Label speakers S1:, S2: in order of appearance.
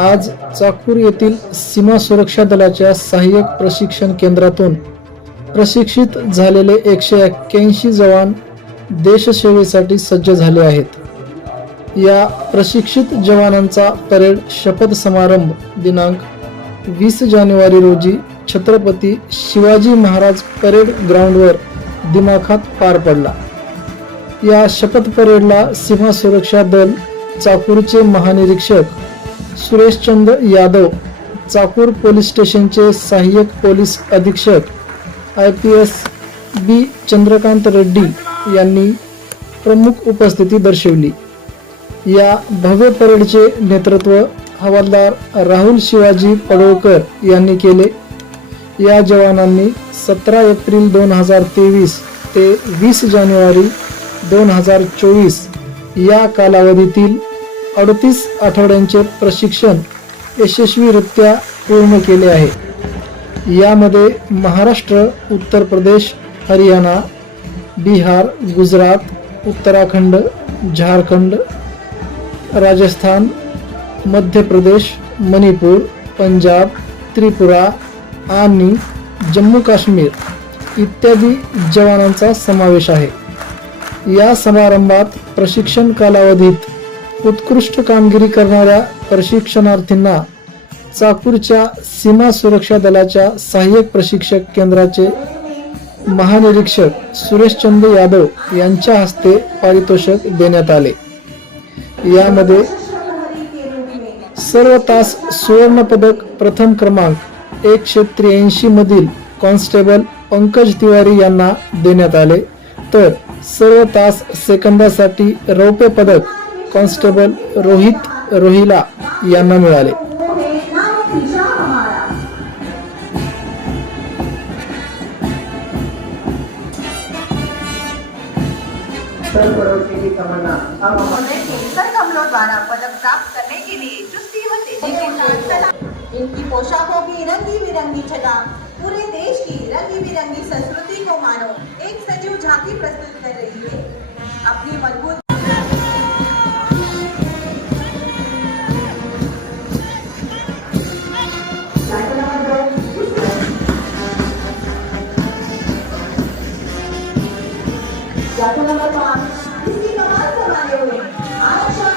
S1: आज चाकूर येथील सीमा सुरक्षा दलाच्या सहाय्यक प्रशिक्षण केंद्रातून प्रशिक्षित झालेले एकशे एक्क्याऐंशी जवान देशसेवेसाठी सज्ज झाले आहेत. या प्रशिक्षित जवानांचा परेड शपथ समारंभ दिनांक वीस जानेवारी रोजी छत्रपती शिवाजी महाराज परेड ग्राउंडवर दिमाखात पार पडला. या शपथ परेडला सीमा सुरक्षा दल चाकूरचे महानिरीक्षक सुरेशचंद यादव चाकूर पोलीस स्टेशनचे सहाय्यक पोलीस अधीक्षक I P S B Chandrakant Reddy यांनी प्रमुख उपस्थिती दर्शवली. या भव्य परेडचे नेतृत्व हवालदार राहुल शिवाजी पडोळकर यांनी केले. या जवानांनी सतरा एप्रिल दोन हजार तेवीस ते वीस जानेवारी दोन हजार चोवीस या कालावधीतील अडतीस आठवड्यांचे प्रशिक्षण यशस्वीरित्या पूर्ण केले आहे. यामध्ये महाराष्ट्र उत्तर प्रदेश हरियाणा बिहार गुजरात उत्तराखंड झारखंड राजस्थान मध्य प्रदेश मणिपूर पंजाब त्रिपुरा आणि जम्मू काश्मीर इत्यादी जवानांचा समावेश आहे. या समारंभात प्रशिक्षण कालावधीत उत्कृष्ट कामगिरी करणाऱ्या प्रशिक्षणार्थींना चाकूरच्या सीमा सुरक्षा दलाच्या सहाय्यक प्रशिक्षक केंद्राचे महानिरीक्षक सुरेशचंद यादव यांच्या हस्ते पारितोषिक देण्यात आले. यामध्ये सर्व तास सुवर्ण पदक प्रथम क्रमांक एकशे त्र्याऐंशी मधील कॉन्स्टेबल पंकज तिवारी यांना देण्यात आले. तर सर्व तास सेकंदासाठी रौप्य पदक कॉन्स्टेबल रोहित रोहिला यांना
S2: इनकी पोशाकों की रंगी बिरंगी छटा, पूरे देश की रंगी बिरंगी संस्कृति को मानो एक सजीव झांकी प्रस्तुत कर रही है। अपनी मज़बूत नंबर पाँच। इसकी कमाल संभाले हुए। आरक्षण